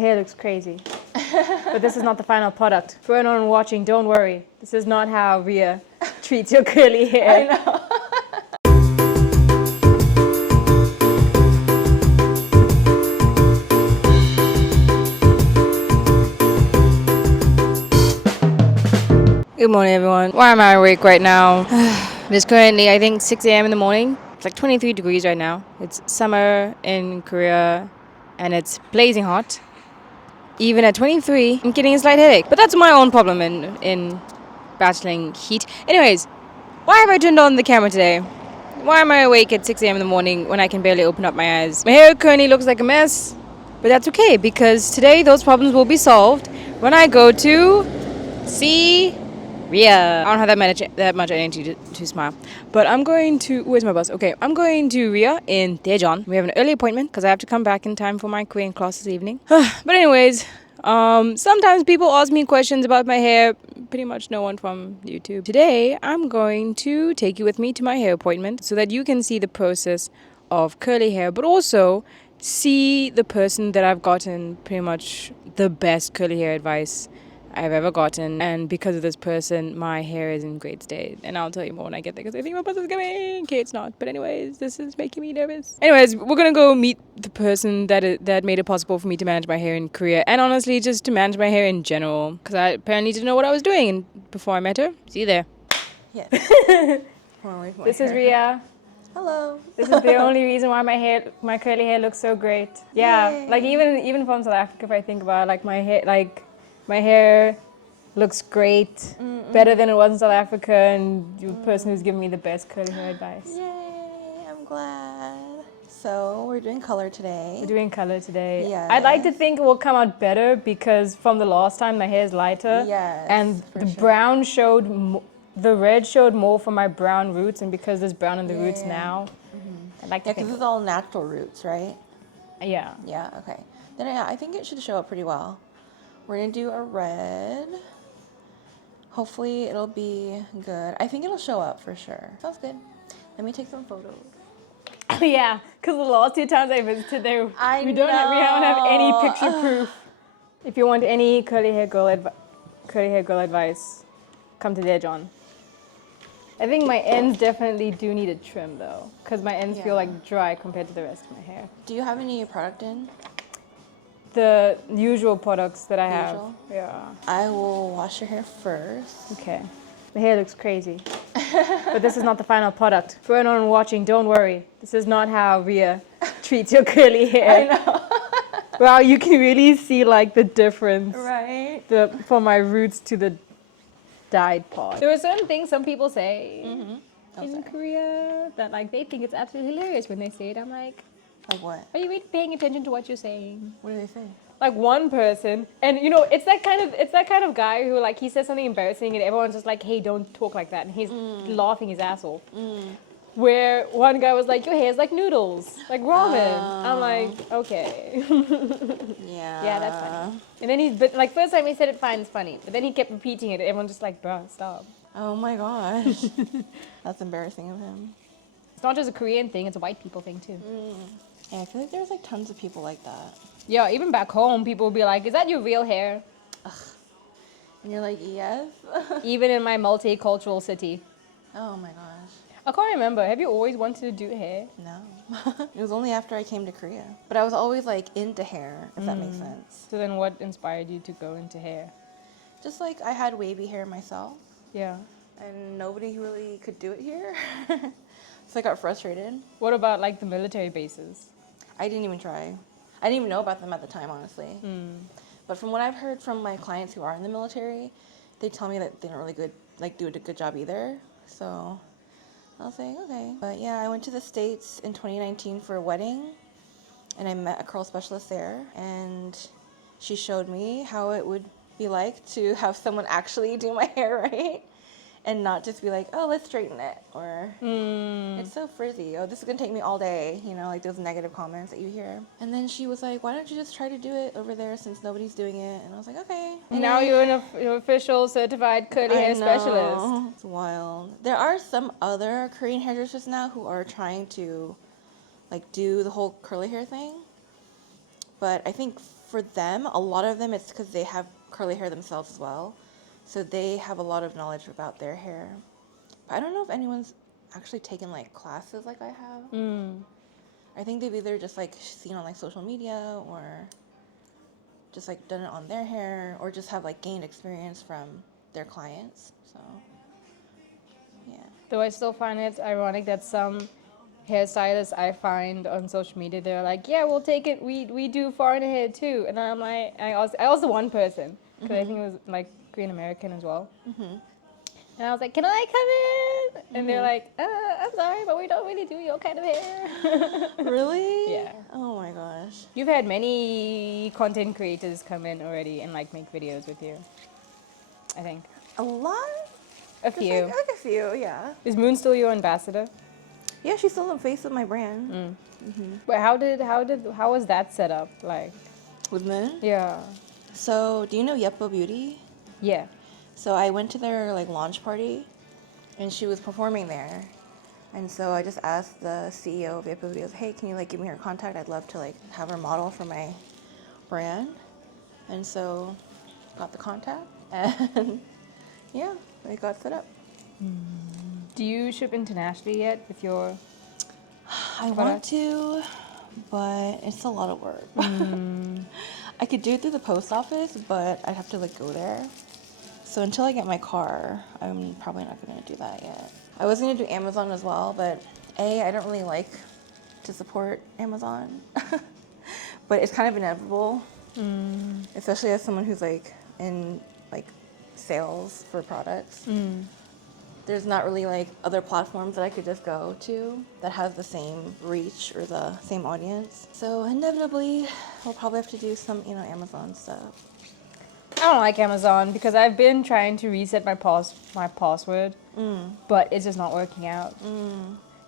hair looks crazy. But this is not the final product. For anyone watching, don't worry. This is not how Ria treats your curly hair. I know. Good morning, everyone. Why am I awake right now? It is currently, I think, 6 a.m. in the morning. It's like 23 degrees right now. It's summer in Korea, and it's blazing hot. Even at 23, I'm getting a slight headache. But that's my own problem in battling heat. Anyways, why have I turned on the camera today? Why am I awake at 6 a.m. in the morning when I can barely open up my eyes? My hair currently looks like a mess, but that's okay because today those problems will be solved when I go to see Ria. I don't have that much energy to smile. But I'm going to... Where's my bus? Okay, I'm going to Ria in Daejeon. We have an early appointment because I have to come back in time for my Korean class this evening. But anyways, sometimes people ask me questions about my hair. Pretty much no one from YouTube. Today, I'm going to take you with me to my hair appointment so that you can see the process of curly hair, but also see the person that I've gotten pretty much the best curly hair advice I've ever gotten, and because of this person, my hair is in great state. And I'll tell you more when I get there because I think my bus is coming. Okay, it's not, but anyways, this is making me nervous. Anyways, we're gonna go meet the person that made it possible for me to manage my hair in Korea, and honestly, just to manage my hair in general, because I apparently didn't know what I was doing before I met her. See you there. Yes. This is Ria. Hello. This is the only reason why my curly hair looks so great. Yeah, Yay. like even from South Africa, if I think about it, like my hair looks great, better than it was in South Africa, and you're the person who's giving me the best curly hair advice. Yay, I'm glad. So we're doing color today. We're doing color today. Yes. I'd like to think it will come out better because from the last time my hair is lighter. Yes, And for the sure. brown showed, the red showed more for my brown roots, and because there's brown in the roots Yeah. now, I'd like to Yeah, because think. it's all natural roots, right? Yeah. Yeah, okay. Then yeah, I think it should show up pretty well. We're gonna do a red. Hopefully it'll be good. I think it'll show up for sure. Sounds good. Let me take some photos. Yeah, because the last 2 times I visited there, we don't have any know. picture proof. If you want any curly hair girl advice, come to Daejeon. I think my ends definitely do need a trim though, because my ends feel Yeah. like dry compared to the rest of my hair. Do you have any product in? The usual products that I have. Usual? Yeah. I will wash your hair first. Okay. The hair looks crazy. But this is not the final product. For anyone watching, don't worry. This is not how Ria treats your curly hair. I know. Wow, you can really see like the difference. Right. From my roots to the dyed part. There are certain things some people say in Korea that like they think it's absolutely hilarious when they say it. I'm like, what? are you really paying attention to what you're saying? What do they say? Like one person, and you know, it's that kind of guy who like he says something embarrassing and everyone's just like, hey, don't talk like that, and he's laughing his ass off. Where one guy was like, your hair's like noodles, like ramen. I'm like, okay. Yeah. Yeah, that's funny. And then but like first time he said it fine, it's funny. But then he kept repeating it. Everyone's just like, bruh, stop. Oh my gosh. That's embarrassing of him. It's not just a Korean thing, it's a white people thing too. Yeah, I feel like there's like tons of people like that. Yeah, even back home, people will be like, is that your real hair? And you're like, yes. Even in my multicultural city. Oh my gosh. I can't remember. Have you always wanted to do hair? No. It was only after I came to Korea. But I was always like into hair, if that makes sense. So then what inspired you to go into hair? Just like I had wavy hair myself. Yeah. And nobody really could do it here. So I got frustrated. What about like the military bases? I didn't even try. I didn't even know about them at the time, honestly. But from what I've heard from my clients who are in the military, they tell me that they don't really do a good job either. So I was like, okay. But yeah, I went to the States in 2019 for a wedding, and I met a curl specialist there, and she showed me how it would be like to have someone actually do my hair right. And not just be like, oh, let's straighten it, or it's so frizzy. Oh, this is gonna take me all day. You know, like those negative comments that you hear. And then she was like, why don't you just try to do it over there since nobody's doing it? And I was like, okay. And Now you're an official certified curly hair specialist. It's wild. There are some other Korean hairdressers now who are trying to like do the whole curly hair thing. But I think for them, a lot of them, it's because they have curly hair themselves as well. So they have a lot of knowledge about their hair. But I don't know if anyone's actually taken like classes like I have. I think they've either just like seen on like social media or just like done it on their hair or just have like gained experience from their clients. So yeah. Though I still find it ironic that some hairstylists I find on social media, they're like, yeah, we'll take it. We do foreign hair too. And I'm like, I was the one person, because I think it was like Korean American as well. And I was like, can I come in? And they're like, I'm sorry, but we don't really do your kind of hair. Really? Yeah. Oh my gosh. You've had many content creators come in already and like make videos with you, I think. A lot? A few. Like a few, yeah. Is Moon still your ambassador? Yeah, she's still the face of my brand. But how was that set up? Like, With Moon? yeah. So, do you know Yeppo Beauty? Yeah. So I went to their like launch party, and she was performing there, and so I just asked the CEO of Yeppo Beauty, I was, hey, can you like give me her contact? I'd love to like have her model for my brand, and so got the contact, and yeah, we got set up. Do you ship internationally yet with your I want to, but it's a lot of work. I could do it through the post office, but I'd have to like go there. So until I get my car, I'm probably not going to do that yet. I was going to do Amazon as well, but I don't really like to support Amazon. But it's kind of inevitable, especially as someone who's like in like sales for products. There's not really like other platforms that I could just go to that has the same reach or the same audience. So inevitably, we'll probably have to do some, Amazon stuff. I don't like Amazon because I've been trying to reset my password, but it's just not working out.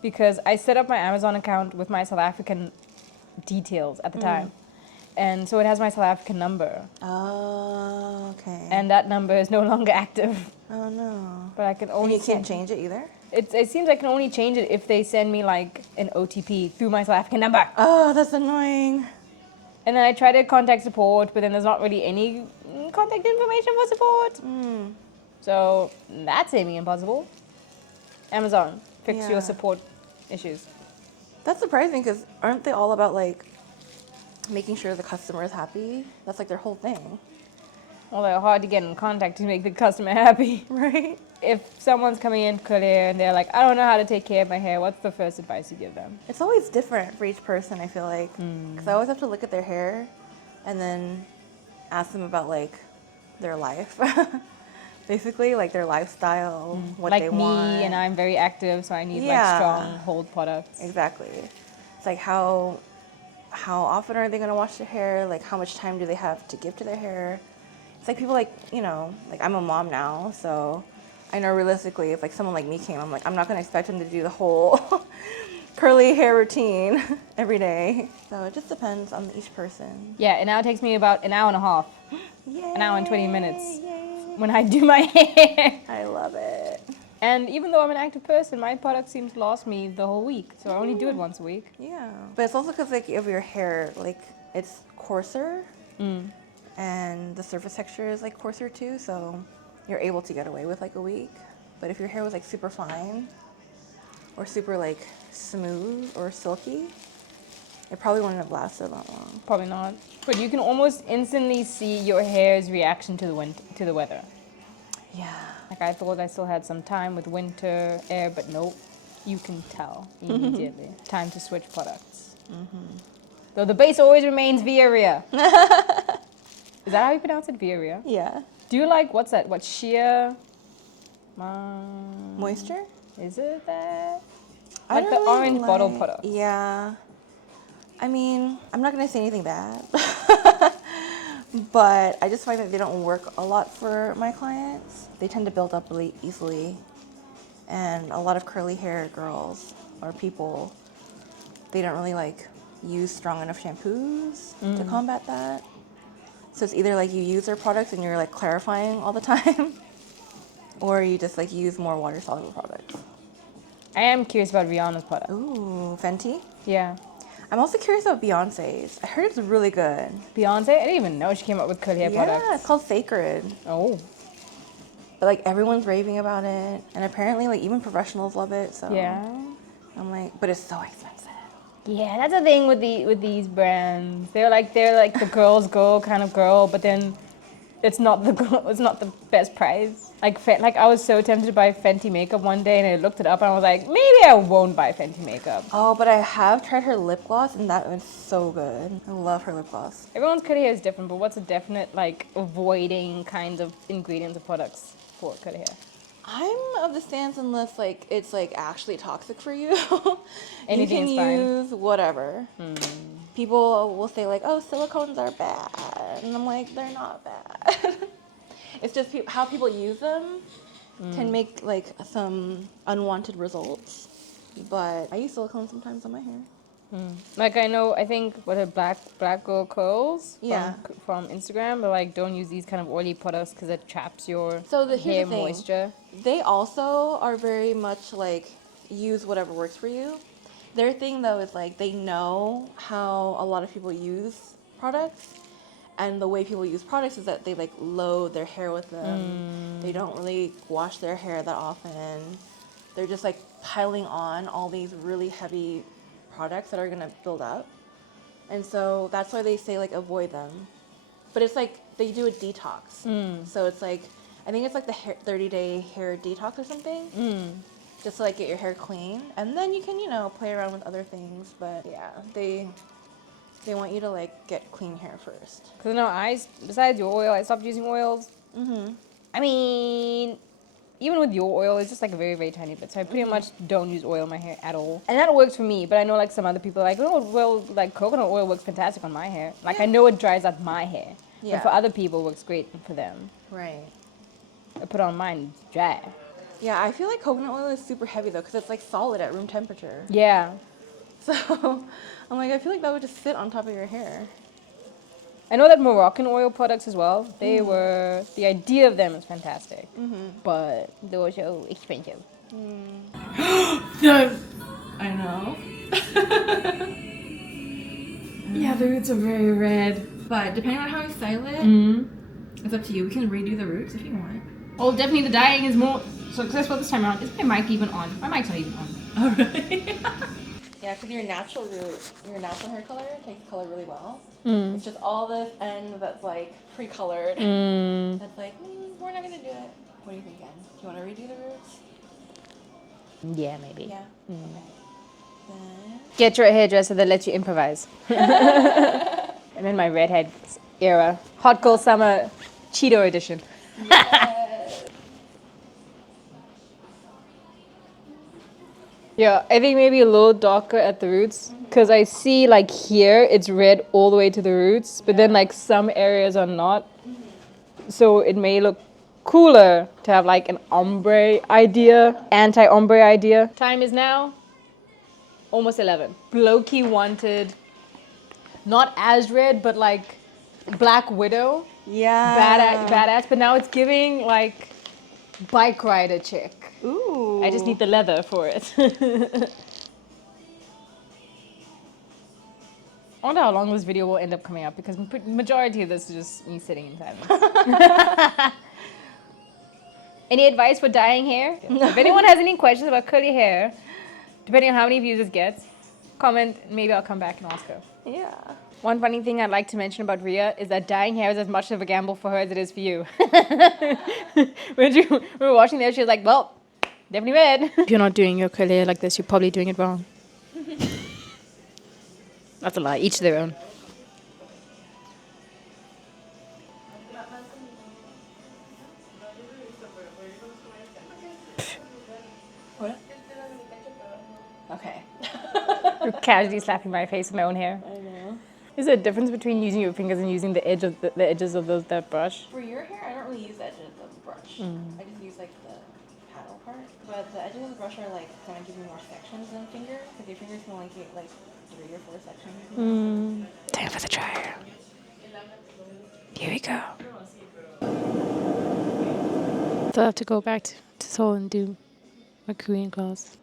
Because I set up my Amazon account with my South African details at the time. And so it has my South African number. Oh, okay. And that number is no longer active. Oh no. But I can only... And you can't change it either? It seems I can only change it if they send me like an OTP through my South African number. Oh, that's annoying. And then I try to contact support, but then there's not really any contact information for support. So that's semi-impossible. Amazon, fix your support issues. That's surprising because aren't they all about like making sure the customer is happy? That's like their whole thing. Well, they're hard to get in contact to make the customer happy. Right? If someone's coming in clear and they're like, I don't know how to take care of my hair, what's the first advice you give them? It's always different for each person, I feel like. Because I always have to look at their hair and then ask them about like their life. Basically, like their lifestyle, what like they me, want. and I'm very active, so I need like strong hold products. Exactly. It's like how often are they going to wash their hair? Like how much time do they have to give to their hair? It's like people like, like I'm a mom now, so I know realistically if like someone like me came, I'm like, I'm not going to expect them to do the whole curly hair routine every day. So it just depends on each person. Yeah, and now it takes me about an hour and a half. Yay, an hour and 20 minutes yay. when I do my hair. I love it. And even though I'm an active person, my product seems to last me the whole week. So I only do it once a week. Yeah. But it's also because like of your hair, like it's coarser. And the surface texture is like coarser too, so you're able to get away with like a week. But if your hair was like super fine or super like smooth or silky, it probably wouldn't have lasted that long. Probably not. But you can almost instantly see your hair's reaction to the weather. Yeah. Like I thought I still had some time with winter air, but nope. You can tell immediately. Time to switch products. Though the base always remains Via. Is that how you pronounce it? Via? Yeah. Do you like, what's that? What, sheer? Moisture? Is it that? I Like the don't orange really bottle product. Yeah. I mean, I'm not going to say anything bad. But I just find that they don't work a lot for my clients. They tend to build up really easily. And a lot of curly hair girls or people, they don't really like use strong enough shampoos to combat that. So it's either like you use their products and you're like clarifying all the time, or you just like use more water soluble products. I am curious about Rihanna's product. Ooh, Fenty? Yeah. I'm also curious about Beyonce's. I heard it's really good. Beyonce? I didn't even know she came up with curly hair Yeah, products. it's called Sacred. Oh. But like everyone's raving about it, and apparently like even professionals love it. So Yeah. I'm like, but it's so expensive. Yeah, that's the thing with these brands. They're like the girls go kind of girl, but then it's not it's not the best price. Like I was so tempted to buy Fenty makeup one day, and I looked it up, and I was like, maybe I won't buy Fenty makeup. Oh, but I have tried her lip gloss, and that was so good. I love her lip gloss. Everyone's curly hair is different, but what's a definite like avoiding kinds of ingredients or products for curly hair? I'm of the stance unless like it's like actually toxic for you. You Anything can is fine. use whatever. People will say like, "Oh, silicones are bad," and I'm like, "They're not bad." It's just how people use them can make like some unwanted results. But I use silicone sometimes on my hair. Like I think what are black girl curls Yeah. from Instagram, but like don't use these kind of oily products because it traps your So here's hair the thing. moisture. They also are very much like use whatever works for you. Their thing though is like they know how a lot of people use products, and the way people use products is that they like load their hair with them. They don't really wash their hair that often. They're just like piling on all these really heavy products that are gonna build up. And so that's why they say like avoid them. But it's like they do a detox. So it's like I think it's like the 30-day hair detox or something. Just to like get your hair clean, and then you can play around with other things. But yeah, they want you to like get clean hair first. Because besides your oil, I stopped using oils. I mean, even with your oil, it's just like a very, very tiny bit. So I pretty much don't use oil in my hair at all. And that works for me, but I know like some other people are like, oh, well, like coconut oil works fantastic on my hair. Like I know it dries out my hair. Yeah. But for other people, it works great for them. Right. I put on mine, dry. Yeah, I feel like coconut oil is super heavy though, because it's like solid at room temperature. Yeah. So I'm like, I feel like that would just sit on top of your hair. I know that Moroccan oil products as well, the idea of them is fantastic. But they were so expensive. I know. Yeah, the roots are very red. But depending on how you style it, it's up to you. We can redo the roots if you want. Oh, definitely the dyeing is more successful this time around. Is my mic even on? My mic's not even on. Oh, really? Yeah, because your natural hair color takes the color really well. It's just all this end that's like pre-colored. That's like, we're not gonna do it. What do you think, Anne? Do you want to redo the roots? Yeah, maybe. Yeah. Okay. Then... Get your hairdresser that lets you improvise. I'm in my redhead era. Hot girl summer Cheeto edition. Yes. Yeah, I think maybe a little darker at the roots. Because I see like here, it's red all the way to the roots. But then like some areas are not. So it may look cooler to have like an ombre idea, anti-ombre idea. Time is now almost 11. Loki wanted not as red, but like Black Widow. Yeah. Badass. But now it's giving like bike rider chick. Ooh. I just need the leather for it. I wonder how long this video will end up coming up because majority of this is just me sitting in silence. Any advice for dyeing hair? No. If anyone has any questions about curly hair, depending on how many views it gets, comment. Maybe I'll come back and ask her. Yeah. One funny thing I'd like to mention about Rhea is that dyeing hair is as much of a gamble for her as it is for you. When we were watching there, she was like, well, definitely red. If you're not doing your curly hair like this, you're probably doing it wrong. That's a lie. Each their own. What? Okay. You're casually slapping my face with my own hair. I know. Is there a difference between using your fingers and using the edges of that brush? For your hair, I don't really use the edges of the brush. I just use like the paddle part. But the edges of the brush are like kind of give me more sections than a finger, because your fingers can only get like 3 or 4 sections. Time for the dryer. Here we go. So I have to go back to Seoul and do my Korean class.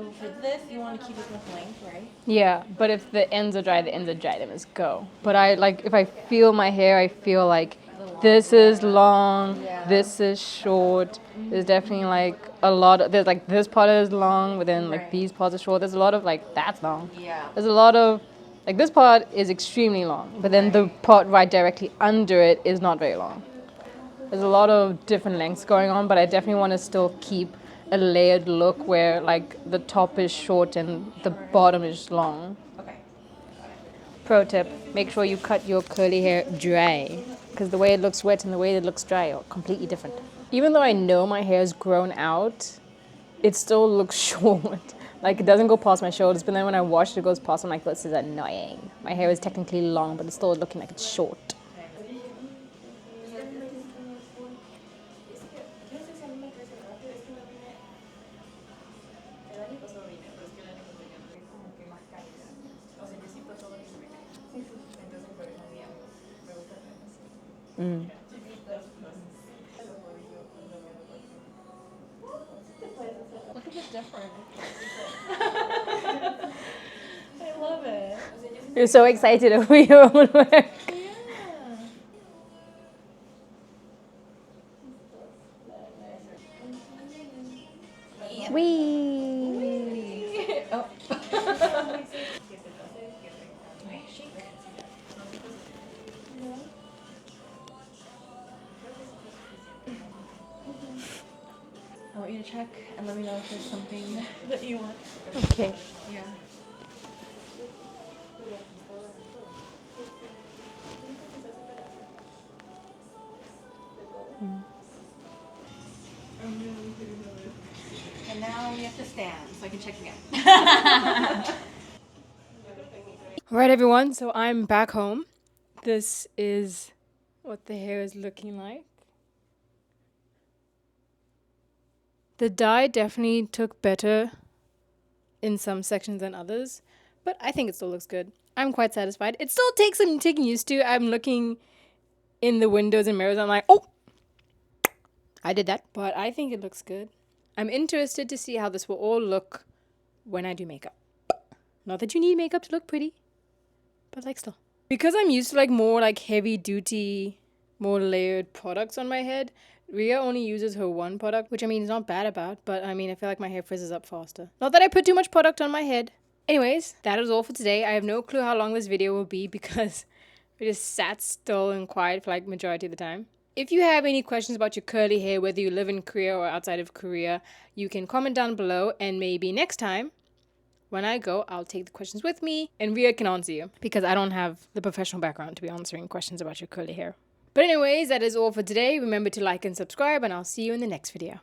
So for this, you want to keep as much length, right? Yeah, but if the ends are dry, then let's go. But I like if I feel my hair, I feel like this is long, this is short. There's definitely like a lot of, there's like this part is long, but then like these parts are short. There's a lot of like that's long. Yeah. There's a lot of like this part is extremely long, but then the part right directly under it is not very long. There's a lot of different lengths going on, but I definitely want to still keep a layered look where like the top is short and the bottom is long. Okay. Pro tip, make sure you cut your curly hair dry, because the way it looks wet and the way it looks dry are completely different. Even though I know my hair is grown out, it still looks short. Like it doesn't go past my shoulders, but then when I wash it, it goes past. I'm like, this is annoying. My hair is technically long, but it's still looking like it's short. Look at this difference. I love it. You're so excited over your own work. Yeah. Wee. Oh. I want you to check and let me know if there's something that you want. Okay. Yeah. And now we have to stand so I can check again. All right, everyone. So I'm back home. This is what the hair is looking like. The dye definitely took better in some sections than others, but I think it still looks good. I'm quite satisfied. It still takes some taking used to. I'm looking in the windows and mirrors. I'm like, oh, I did that. But I think it looks good. I'm interested to see how this will all look when I do makeup. Not that you need makeup to look pretty, but like still. Because I'm used to like more like heavy duty, more layered products on my head, Ria only uses her one product, which I mean is not bad about, but I mean I feel like my hair frizzes up faster. Not that I put too much product on my head. Anyways, that is all for today. I have no clue how long this video will be because I just sat still and quiet for like majority of the time. If you have any questions about your curly hair, whether you live in Korea or outside of Korea, you can comment down below, and maybe next time when I go, I'll take the questions with me and Ria can answer you because I don't have the professional background to be answering questions about your curly hair. But anyways, that is all for today. Remember to like and subscribe, and I'll see you in the next video.